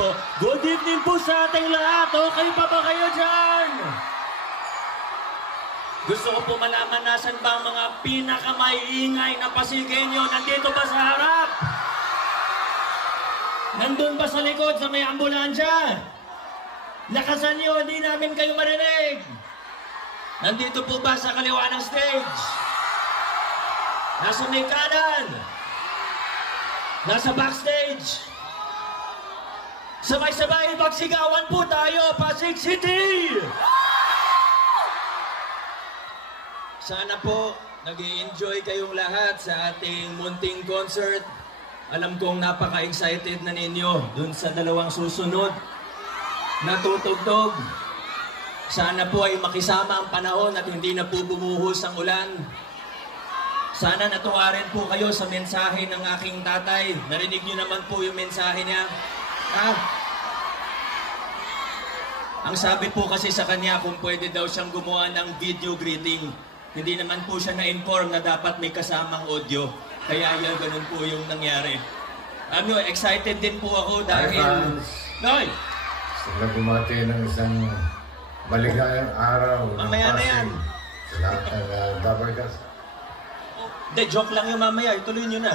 po. Good evening po sa ating lahat. Okay pa ba kayo dyan? Gusto ko po malaman nasan ba ang mga pinakamaiingay na Pasigueño? Nandito ba sa harap? Nandun ba sa likod sa may ambulansya? Lakasan nyo, hindi namin kayo marinig. Nandito po ba sa kaliwa ng stage? Nasa may kanan? Nasa backstage? Sabay-sabay magsigawan po tayo, Pasig City! Sana po nag-i-enjoy kayong lahat sa ating munting concert. Alam kong napaka-excited na ninyo dun sa dalawang susunod na tutugtog. Sana po ay makisama ang panahon at hindi na po bumuhos ang ulan. Sana natuwa rin po kayo sa mensahe ng aking tatay. Narinig niyo naman po yung mensahe niya. Ang sabi po kasi sa kanya kung pwede daw siyang gumawa ng video greeting. Hindi naman po siya na-inform na dapat may kasamang audio. Kaya yan, ganun po yung nangyari. Excited din po ako dahil... Noy! Sila bumati ng isang maligayang araw. Mamaya na yan. Sa lahat ng Dabarkas. Hindi, joke lang yung mamaya. Ituloy nyo na.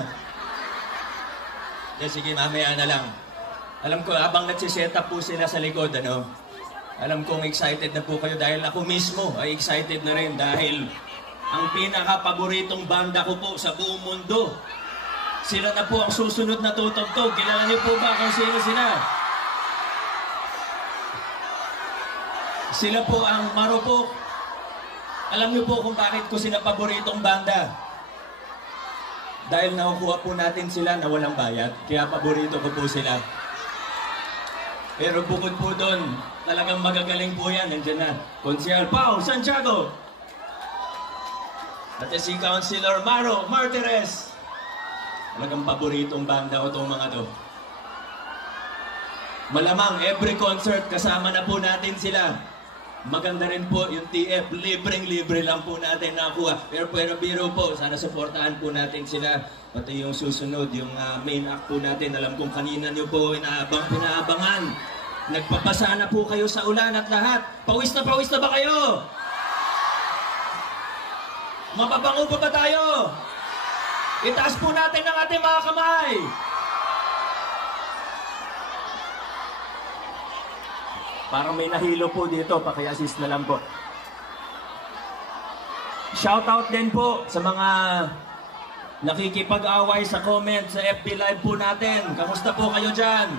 Sige, mamaya na lang. Alam ko, habang nagsiset up po sila sa likod, alam kong excited na po kayo dahil ako mismo ay excited na rin dahil ang pinaka-paboritong banda ko po sa buong mundo. Sila na po ang susunod na tutugtog. Kilala niyo po ba kung sino sila? Sila po ang Marupok. Alam niyo po kung bakit ko sila paboritong banda. Dahil nakukuha po natin sila na walang bayad. Kaya paborito ko po sila. Pero bukod po doon, talagang magagaling po yan. Nandiyan na. Konsehal Pao Santiago. At si Councilor Maro Martires. Talagang paboritong banda ko itong mga to. Malamang every concert kasama na po natin sila. Maganda rin po yung TF. Libreng-libre lang po natin nakuha. Pero biro po, sana supportahan po natin sila. Pati yung susunod, yung main act po natin. Alam kong kanina nyo po pinaabangan. Nagpapasa na po kayo sa ulan at lahat. Pawis na ba kayo? Mapabango pa ba tayo? Itaas po natin ang ating mga kamay. Parang may nahilo po dito, paki-assist na lang po. Shoutout din po sa mga nakikipag-away sa comment sa FB Live po natin. Kamusta po kayo dyan?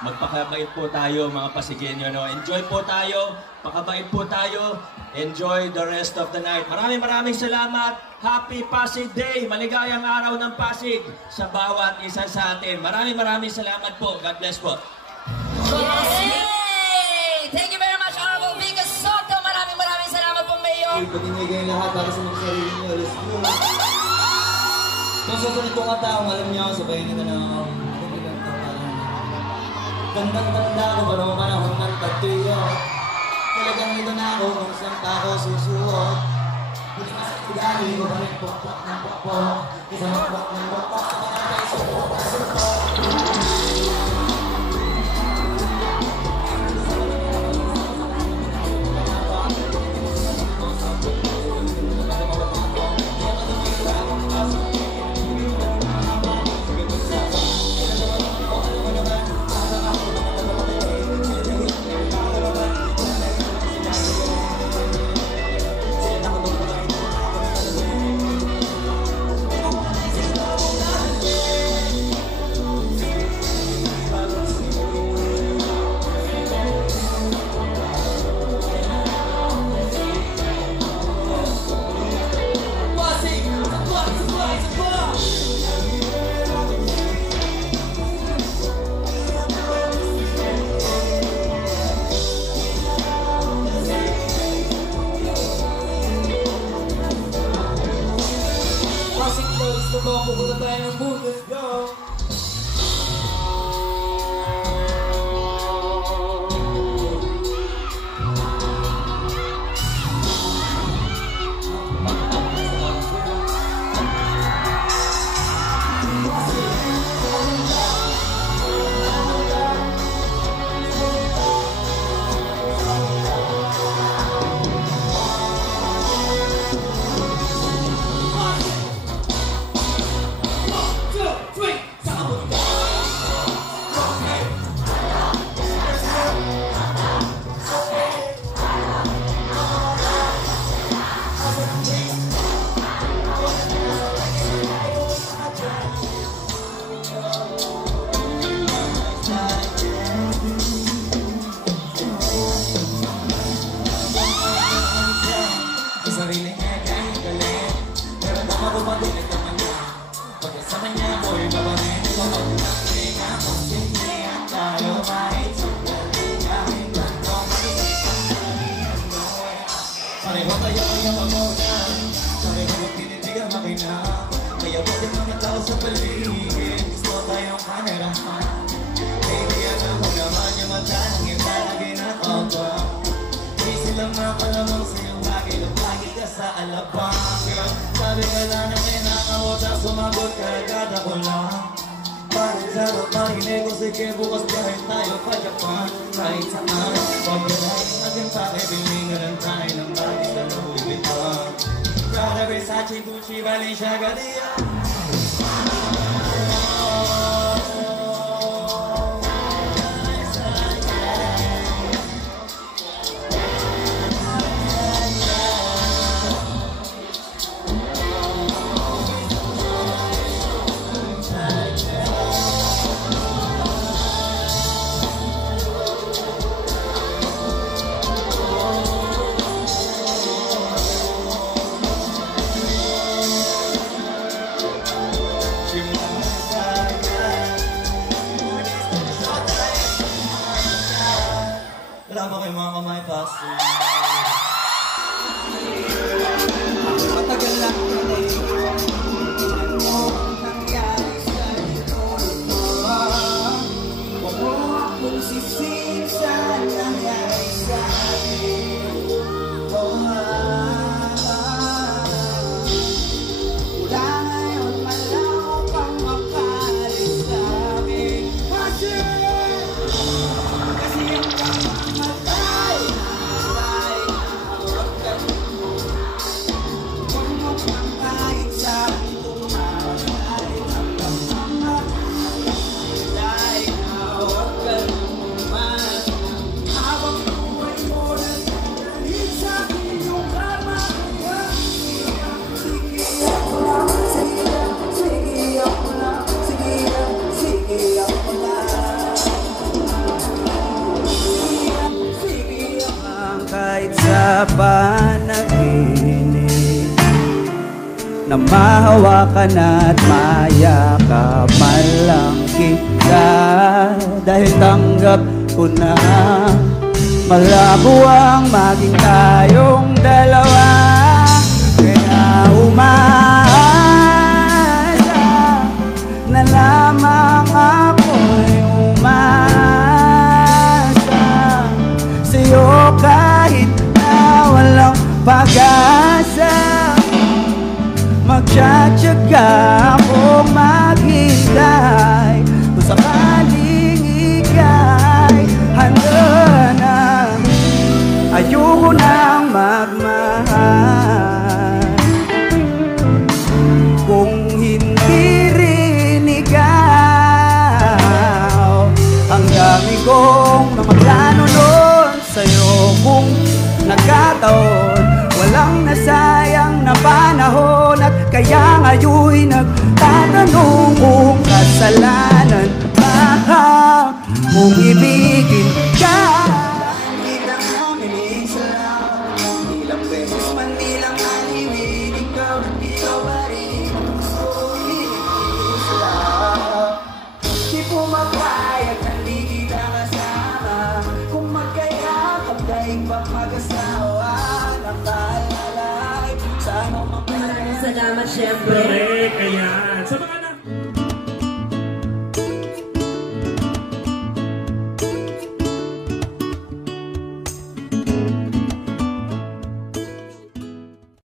Magpakabait po tayo mga Pasigueño. Enjoy po tayo, pakabait po tayo. Enjoy the rest of the night. Maraming salamat. Happy Pasig Day. Maligayang araw ng Pasig sa bawat isa sa atin. Maraming salamat po. God bless po. Yay! Thank you very much, Honorable Vic Soto. Maraming salamat po, Mayor. Patinigay lahat para sa mga sarili niyo. Let's go. Kung sa ganitong kataong, alam niyo, sabayin nito ng gandang-ganda ko ba naman panahon ng tagtuyo. Talagang ito na ako kung saan pa ako susuot. Hindi masasigari ko ba rin pokpok ng pokpok. Isang pokpok ng pokpok sa mga tayo supok. Pupunta tayo ng boot, let's go! Pareho tayo yung mamuna, pareho yung tinitigang makina. Kaya huwag yung mga tao sa paligid, gusto tayong kameraman. Baby, alam mo naman yung matangin para ginagawa. Di silang makalamang sa'yong bagay, lagi ka sa alabang. Sabi ka lang na kinakawat at sumagot ka agad ako lang. Bakit sa mapaginig ko sige bukas biyahe tayo pa Japan. Kahit saan, huwag ka lang natin pakibilingan tayo ng bagay sa Louis Vuitton. Prada, Versace, Gucci, Balenciaga, Dior. Wala ba kayo mga kamay paso? Matagal lang tingnan mo ang nangyari sa ito. Huwag mo akong sisihin sa nangyari sa akin. Wala ngayon malaw pang makalis sa amin. Kasi kahit sa panaginip na mahawakan at mayakapan lang kita, dahil tanggap ko na malabo ang maging tayong dalawa. Kaya umaasa na lamang ako'y umasa sa'yo kahit na walang pag-asa. Magtsatsaga akong maghintay kung sakaling ika'y handa na. Ayoko nang magmahal kung hindi rin ikaw. Ang dami kong mga plano noon sa'yo kung nagkataon. Walang nasayang na panahon at kaya ngayon'y nagtatanong kung kasalanan ba kung ibigin ka. Hindi ka namin iisalang, ilang beses man nilang aliwin. Ikaw ba rin ang gusto'y iisalang. Di pumapayag na di kita kasama, kung magkayakap daig pa mag-asawa. Salamat syempre.